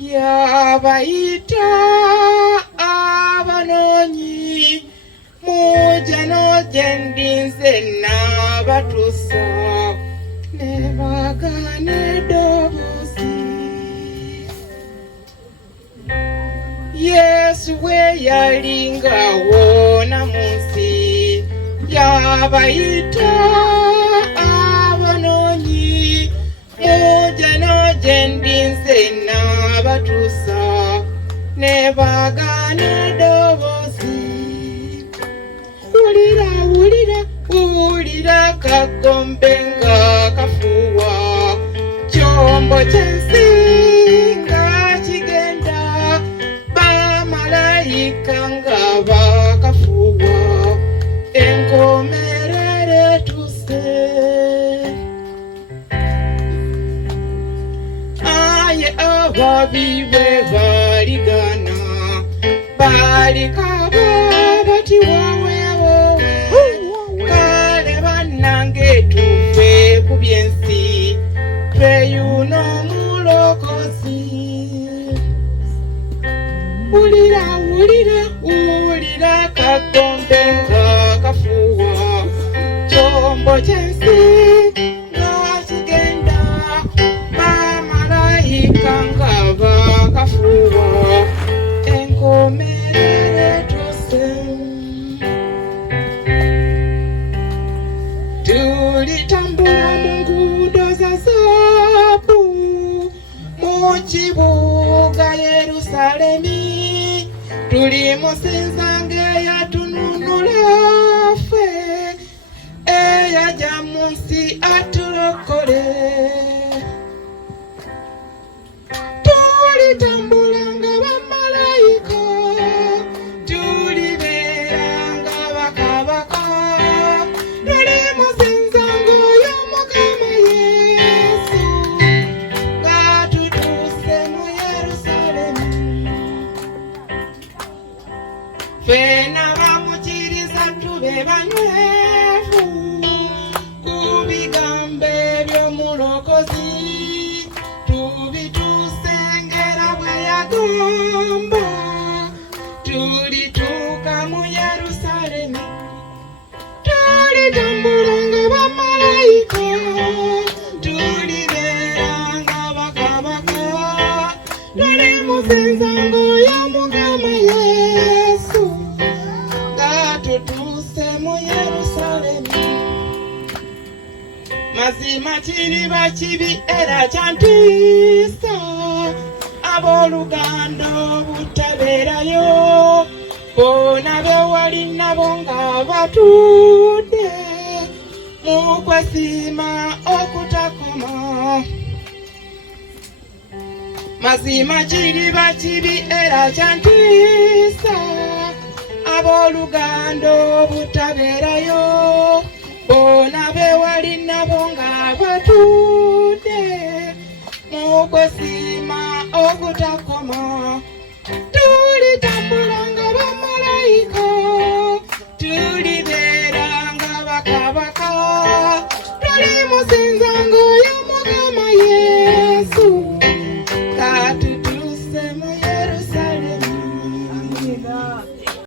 yabayita abanoonyi muje n'ogye ndinze n'abatuusa ne bagaana eddoboozi. Yesu bwe yalinga woona mu nsi yabayita abanoonyi muje n'ogye ndinze n'abatuusa ne bagaana eddoboozi. Wulira wulira wulira kagombe nga kafuuwa kyombo ky'ensi nga kigenda bamalayika nga bakafuuwa enkomerero etuuse. Aye ababi bwe baligana balikaba bati wowewowe kale bannange tuve ku byensi tweyuno omulokozi. Wulira wulira wulira kagombe nga kafuuwa kyombo ky'ensi nga kigenda bamalayika nga bakafuuwa enkomerero etuuse. Tulitambula mu nguudo za zaabu mu kibuga Yerusaalemi, tulimusinza ng'eyatununula ffe eyajja mu nsi atulokole. Tulitambula nga bamalayika, tulibeera nga bakabaka, tulimusinza ng'oyo Mukama Yesu nga tutuuse mu Yerusaalemi. Ffenna bamukiriza tube banywevu ku bigambo eby'omulokozi, tubituuse ng'era bwe yagamba, tulituuka mu Yerusaalemi. Tulitambula nga bamalayika, tulibeera nga bakabaka, tulimusinza ng'oyo Mukama Yesu nga tutuuse mu Yerusaalemi. Mazima kiriba kibi era kyantiisa abooluganda obutabeerayo, boona bewali nabo nga batudde mu kwesiima okutakoma. Mazima kiriba kibi era kyantiisa abooluganda obutabeerayo, boona bewali nabo nga batudde mu kwesiima okutakoma. Tulitambula nga bamalayika, tulibeera nga bakabaka, tulimusinza ng'oyo Mukama Yesu